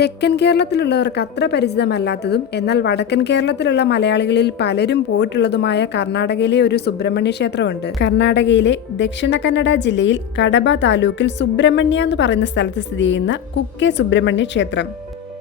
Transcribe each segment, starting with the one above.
തെക്കൻ കേരളത്തിലുള്ളവർക്ക് അത്ര പരിചിതമല്ലാത്തതും എന്നാൽ വടക്കൻ കേരളത്തിലുള്ള മലയാളികളിൽ പലരും പോയിട്ടുള്ളതുമായ കർണാടകയിലെ ഒരു സുബ്രഹ്മണ്യ ക്ഷേത്രമുണ്ട്. കർണാടകയിലെ ദക്ഷിണ കന്നഡ ജില്ലയിൽ കടബ താലൂക്കിൽ സുബ്രഹ്മണ്യ എന്ന് പറയുന്ന സ്ഥലത്ത് സ്ഥിതി ചെയ്യുന്ന കുക്കെ സുബ്രഹ്മണ്യ ക്ഷേത്രം.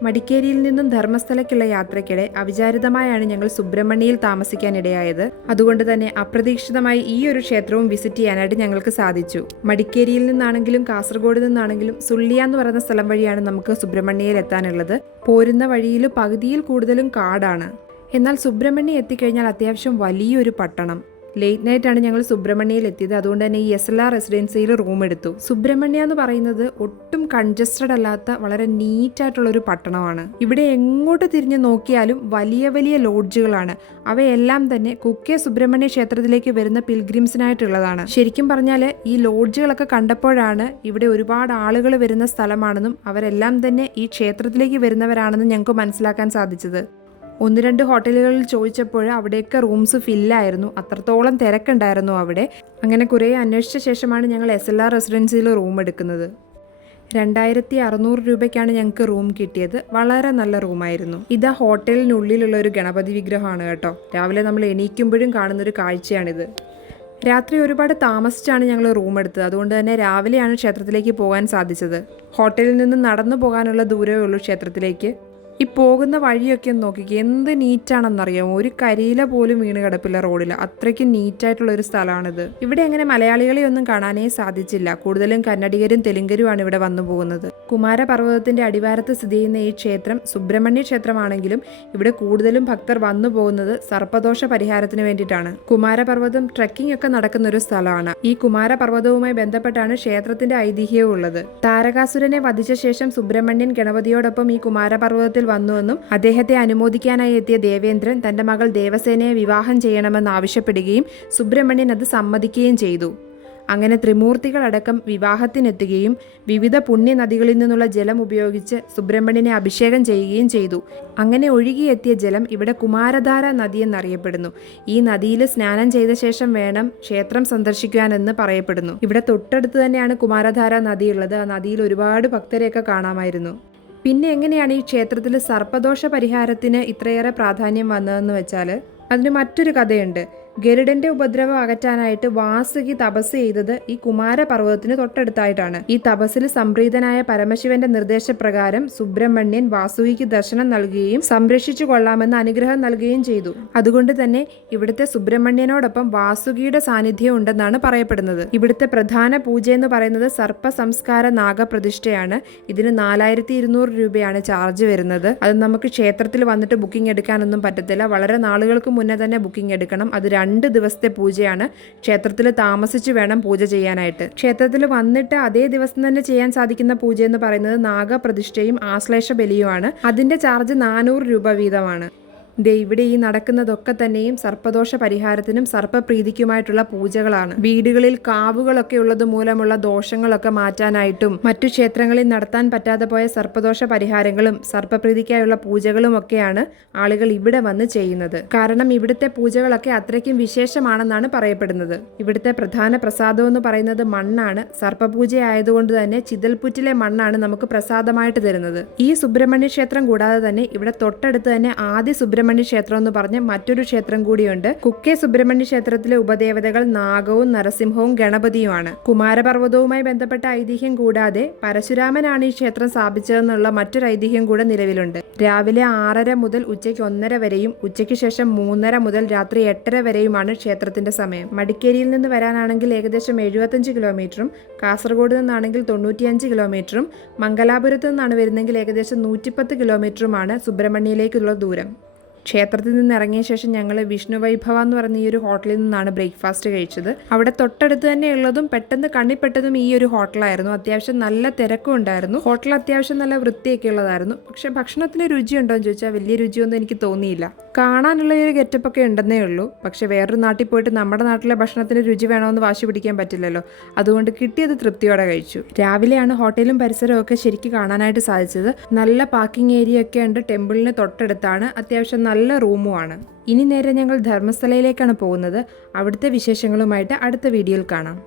മടിക്കേരിയിൽ നിന്നും ധർമ്മസ്ഥലയ്ക്കുള്ള യാത്രയ്ക്കിടെ അവിചാരിതമായാണ് ഞങ്ങൾ സുബ്രഹ്മണ്യയിൽ താമസിക്കാനിടയായത്. അതുകൊണ്ട് തന്നെ അപ്രതീക്ഷിതമായി ഈ ഒരു ക്ഷേത്രവും വിസിറ്റ് ചെയ്യാനായിട്ട് ഞങ്ങൾക്ക് സാധിച്ചു. മടിക്കേരിയിൽ നിന്നാണെങ്കിലും കാസർഗോഡ് നിന്നാണെങ്കിലും സുള്ളിയ എന്ന് പറയുന്ന സ്ഥലം വഴിയാണ് നമുക്ക് സുബ്രഹ്മണ്യയിൽ എത്താനുള്ളത്. പോരുന്ന വഴിയിൽ പകുതിയിൽ കൂടുതലും കാടാണ്. എന്നാൽ സുബ്രഹ്മണ്യം എത്തിക്കഴിഞ്ഞാൽ അത്യാവശ്യം വലിയൊരു പട്ടണം. ലേറ്റ് നൈറ്റ് ആണ് ഞങ്ങൾ സുബ്രഹ്മണ്യയിൽ എത്തിയത് അതുകൊണ്ട് തന്നെ ഈ എസ് എൽ ആർ റെസിഡൻസിയിൽ റൂം എടുത്തു. സുബ്രഹ്മണ്യ എന്ന് പറയുന്നത് ഒട്ടും കൺജസ്റ്റഡ് അല്ലാത്ത വളരെ നീറ്റായിട്ടുള്ള ഒരു പട്ടണമാണ്. ഇവിടെ എങ്ങോട്ട് തിരിഞ്ഞു നോക്കിയാലും വലിയ വലിയ ലോഡ്ജുകളാണ് അവയെല്ലാം തന്നെ കുക്കെ സുബ്രഹ്മണ്യ ക്ഷേത്രത്തിലേക്ക് വരുന്ന പിൽഗ്രിംസിനായിട്ടുള്ളതാണ് ശരിക്കും പറഞ്ഞാൽ ഈ ലോഡ്ജുകളൊക്കെ കണ്ടപ്പോഴാണ് ഇവിടെ ഒരുപാട് ആളുകൾ വരുന്ന സ്ഥലമാണെന്നും അവരെല്ലാം തന്നെ ഈ ക്ഷേത്രത്തിലേക്ക് വരുന്നവരാണെന്നും ഞങ്ങൾക്ക് മനസ്സിലാക്കാൻ സാധിച്ചത്. ഒന്ന് രണ്ട് ഹോട്ടലുകളിൽ ചോദിച്ചപ്പോൾ അവിടെയൊക്കെ റൂംസ് ഫില്ലായിരുന്നു. അത്രത്തോളം തിരക്കുണ്ടായിരുന്നു അവിടെ. അങ്ങനെ കുറേ അന്വേഷിച്ച ശേഷമാണ് ഞങ്ങൾ എസ് എൽ ആർ റെസിഡൻസിയിൽ റൂം എടുക്കുന്നത്. രണ്ടായിരത്തി അറുന്നൂറ് രൂപയ്ക്കാണ് ഞങ്ങൾക്ക് റൂം കിട്ടിയത്. വളരെ നല്ല റൂമായിരുന്നു. ഇതാ ഹോട്ടലിനുള്ളിലുള്ള ഒരു ഗണപതി വിഗ്രഹമാണ് കേട്ടോ. രാവിലെ നമ്മൾ എണീക്കുമ്പോഴും കാണുന്നൊരു കാഴ്ചയാണിത്. രാത്രി ഒരുപാട് താമസിച്ചാണ് ഞങ്ങൾ റൂം എടുത്തത്. അതുകൊണ്ട് തന്നെ രാവിലെയാണ് ക്ഷേത്രത്തിലേക്ക് പോകാൻ സാധിച്ചത്. ഹോട്ടലിൽ നിന്ന് നടന്നു പോകാനുള്ള ദൂരമേ ഉള്ളൂ ക്ഷേത്രത്തിലേക്ക്. ഈ പോകുന്ന വഴിയൊക്കെ ഒന്ന് നോക്കിക്കുക എന്ത് നീറ്റാണെന്നറിയാമോ? ഒരു കരിയില പോലും വീണ് കിടപ്പില്ല റോഡിൽ അത്രയ്ക്ക് നീറ്റായിട്ടുള്ള ഒരു സ്ഥലമാണിത്. ഇവിടെ അങ്ങനെ മലയാളികളെ ഒന്നും കാണാനേ സാധിച്ചില്ല. കൂടുതലും കന്നഡികരും തെലുങ്കരുമാണ് ഇവിടെ വന്നു പോകുന്നത്. കുമാരപർവതത്തിന്റെ അടിവാരത്ത് സ്ഥിതി ചെയ്യുന്ന ഈ ക്ഷേത്രം സുബ്രഹ്മണ്യ ക്ഷേത്രമാണെങ്കിലും ഇവിടെ കൂടുതലും ഭക്തർ വന്നു പോകുന്നത് സർപ്പദോഷ പരിഹാരത്തിന് വേണ്ടിയിട്ടാണ്. കുമാരപർവതം ട്രക്കിംഗ് ഒക്കെ നടക്കുന്ന ഒരു സ്ഥലമാണ്. ഈ കുമാരപർവതവുമായി ബന്ധപ്പെട്ടാണ് ക്ഷേത്രത്തിന്റെ ഐതിഹ്യവും ഉള്ളത്. താരകാസുരനെ വധിച്ച ശേഷം സുബ്രഹ്മണ്യൻ ഗണപതിയോടൊപ്പം ഈ കുമാരപർവതത്തിൽ വന്നുവെന്നും അദ്ദേഹത്തെ അനുമോദിക്കാനായി എത്തിയ ദേവേന്ദ്രൻ തന്റെ മകൾ ദേവസേനയെ വിവാഹം ചെയ്യണമെന്ന് ആവശ്യപ്പെടുകയും സുബ്രഹ്മണ്യൻ അത് സമ്മതിക്കുകയും ചെയ്തു. അങ്ങനെ ത്രിമൂർത്തികളടക്കം വിവാഹത്തിനെത്തുകയും വിവിധ പുണ്യനദികളിൽ നിന്നുള്ള ജലം ഉപയോഗിച്ച് സുബ്രഹ്മണ്യനെ അഭിഷേകം ചെയ്യുകയും ചെയ്തു. അങ്ങനെ ഒഴുകിയെത്തിയ ജലം ഇവിടെ കുമാരധാര നദി എന്നറിയപ്പെടുന്നു. ഈ നദിയിൽ സ്നാനം ചെയ്ത ശേഷം വേണം ക്ഷേത്രം സന്ദർശിക്കാനെന്ന് പറയപ്പെടുന്നു. ഇവിടെ തൊട്ടടുത്ത് തന്നെയാണ് കുമാരധാര നദിയുള്ളത്. ആ നദിയിൽ ഒരുപാട് ഭക്തരെയൊക്കെ കാണാമായിരുന്നു. പിന്നെ എങ്ങനെയാണ് ഈ ക്ഷേത്രത്തിൽ സർപ്പദോഷ പരിഹാരത്തിന് ഇത്രയേറെ പ്രാധാന്യം വന്നതെന്ന് വെച്ചാൽ അതിന് മറ്റൊരു കഥയുണ്ട്. ഗരുഡന്റെ ഉപദ്രവം അകറ്റാനായിട്ട് വാസുകി തപസ് ചെയ്തത് ഈ കുമാരപർവതത്തിന് തൊട്ടടുത്തായിട്ടാണ്. ഈ തപസ്സിൽ സംപ്രീതനായ പരമശിവന്റെ നിർദ്ദേശപ്രകാരം സുബ്രഹ്മണ്യൻ വാസുകിക്ക് ദർശനം നൽകുകയും സംരക്ഷിച്ചു കൊള്ളാമെന്ന് അനുഗ്രഹം നൽകുകയും ചെയ്തു. അതുകൊണ്ട് തന്നെ ഇവിടുത്തെ സുബ്രഹ്മണ്യനോടൊപ്പം വാസുകിയുടെ സാന്നിധ്യം ഉണ്ടെന്നാണ് പറയപ്പെടുന്നത്. ഇവിടുത്തെ പ്രധാന പൂജ എന്ന് പറയുന്നത് സർപ്പ സംസ്കാര നാഗപ്രതിഷ്ഠയാണ്. ഇതിന് നാലായിരത്തി ഇരുന്നൂറ് രൂപയാണ് ചാർജ് വരുന്നത്. അത് നമുക്ക് ക്ഷേത്രത്തിൽ വന്നിട്ട് ബുക്കിംഗ് എടുക്കാനൊന്നും പറ്റത്തില്ല. വളരെ നാളുകൾക്ക് മുന്നേ തന്നെ ബുക്കിംഗ് എടുക്കണം. അത് രണ്ട് ദിവസത്തെ പൂജയാണ്. ക്ഷേത്രത്തിൽ താമസിച്ച് വേണം പൂജ ചെയ്യാനായിട്ട്. ക്ഷേത്രത്തിൽ വന്നിട്ട് അതേ ദിവസം തന്നെ ചെയ്യാൻ സാധിക്കുന്ന പൂജ എന്ന് പറയുന്നത് നാഗപ്രതിഷ്ഠയും ആശ്ലേഷ ബലിയുമാണ് അതിന്റെ ചാർജ് നാനൂറ് രൂപ വീതമാണ്. ദേ ഇവിടെ ഈ നടക്കുന്നതൊക്കെ തന്നെയും സർപ്പദോഷ പരിഹാരത്തിനും സർപ്പപ്രീതിക്കുമായിട്ടുള്ള പൂജകളാണ്. വീടുകളിൽ കാവുകളൊക്കെ ഉള്ളത് മൂലമുള്ള ദോഷങ്ങളൊക്കെ മാറ്റാനായിട്ടും മറ്റു ക്ഷേത്രങ്ങളിൽ നടത്താൻ പറ്റാതെ പോയ സർപ്പദോഷ പരിഹാരങ്ങളും സർപ്പപ്രീതിക്കായുള്ള പൂജകളും ഒക്കെയാണ് ആളുകൾ ഇവിടെ വന്ന് ചെയ്യുന്നത്. കാരണം ഇവിടുത്തെ പൂജകളൊക്കെ അത്രയ്ക്കും വിശേഷമാണെന്നാണ് പറയപ്പെടുന്നത്. ഇവിടുത്തെ പ്രധാന പ്രസാദം എന്ന് പറയുന്നത് മണ്ണാണ്. സർപ്പപൂജ ആയതുകൊണ്ട് തന്നെ ചിതൽപുറ്റിലെ മണ്ണാണ് നമുക്ക് പ്രസാദമായിട്ട് തരുന്നത്. ഈ സുബ്രഹ്മണ്യ ക്ഷേത്രം കൂടാതെ തന്നെ ഇവിടെ തൊട്ടടുത്ത് തന്നെ ആദ്യ സുബ്രഹ്മണ്യ ക്ഷേത്രം എന്ന് പറഞ്ഞ് മറ്റൊരു ക്ഷേത്രം കൂടിയുണ്ട്. കുക്കെ സുബ്രഹ്മണ്യ ക്ഷേത്രത്തിലെ ഉപദേവതകൾ നാഗവും നരസിംഹവും ഗണപതിയുമാണ്. കുമാരപർവതവുമായി ബന്ധപ്പെട്ട ഐതിഹ്യം കൂടാതെ പരശുരാമനാണ് ഈ ക്ഷേത്രം സ്ഥാപിച്ചതെന്നുള്ള മറ്റൊരു ഐതിഹ്യം കൂടെ നിലവിലുണ്ട്. രാവിലെ ആറര മുതൽ ഉച്ചയ്ക്ക് ഒന്നര വരെയും ഉച്ചയ്ക്ക് ശേഷം മൂന്നര മുതൽ രാത്രി എട്ടര വരെയുമാണ് ക്ഷേത്രത്തിന്റെ സമയം. മടിക്കേരിയിൽ നിന്ന് വരാനാണെങ്കിൽ ഏകദേശം എഴുപത്തഞ്ച് കിലോമീറ്ററും കാസർഗോഡ് നിന്നാണെങ്കിൽ തൊണ്ണൂറ്റിയഞ്ച് കിലോമീറ്ററും മംഗലാപുരത്ത് നിന്നാണ് വരുന്നെങ്കിൽ ഏകദേശം നൂറ്റിപ്പത്ത് കിലോമീറ്ററുമാണ് സുബ്രഹ്മണ്യയിലേക്കുള്ള ദൂരം. ക്ഷേത്രത്തിൽ നിന്ന് ഇറങ്ങിയ ശേഷം ഞങ്ങൾ വിഷ്ണു വൈഭവ എന്ന് പറഞ്ഞ ഈ ഒരു ഹോട്ടലിൽ നിന്നാണ് ബ്രേക്ക്ഫാസ്റ്റ് കഴിച്ചത്. അവിടെ തൊട്ടടുത്ത് തന്നെ ഉള്ളതും പെട്ടെന്ന് കണ്ണിപ്പെട്ടതും ഈ ഒരു ഹോട്ടലായിരുന്നു. അത്യാവശ്യം നല്ല തിരക്കും ഉണ്ടായിരുന്നു. ഹോട്ടൽ അത്യാവശ്യം നല്ല വൃത്തിയൊക്കെ ഉള്ളതായിരുന്നു. പക്ഷെ ഭക്ഷണത്തിന് രുചി ഉണ്ടോ എന്ന് ചോദിച്ചാൽ വലിയ രുചിയൊന്നും എനിക്ക് തോന്നിയില്ല. കാണാനുള്ള ഒരു ഗെറ്റപ്പ് ഒക്കെ ഉണ്ടെന്നേ ഉള്ളൂ. പക്ഷെ വേറൊരു നാട്ടിൽ പോയിട്ട് നമ്മുടെ നാട്ടിലെ ഭക്ഷണത്തിന് രുചി വേണമെന്ന് വാശി പിടിക്കാൻ പറ്റില്ലല്ലോ. അതുകൊണ്ട് കിട്ടിയത് തൃപ്തിയോടെ കഴിച്ചു. രാവിലെയാണ് ഹോട്ടലും പരിസരവും ഒക്കെ ശരിക്കും കാണാനായിട്ട് സാധിച്ചത്. നല്ല പാർക്കിംഗ് ഏരിയ ഒക്കെ ഉണ്ട്. ടെമ്പിളിന് തൊട്ടടുത്താണ്. അത്യാവശ്യം നല്ല റൂമുമാണ്. ഇനി നേരെ ഞങ്ങൾ ധർമ്മസ്ഥലയിലേക്കാണ് പോകുന്നത്. അവിടുത്തെ വിശേഷങ്ങളുമായിട്ട് അടുത്ത വീഡിയോയിൽ കാണാം.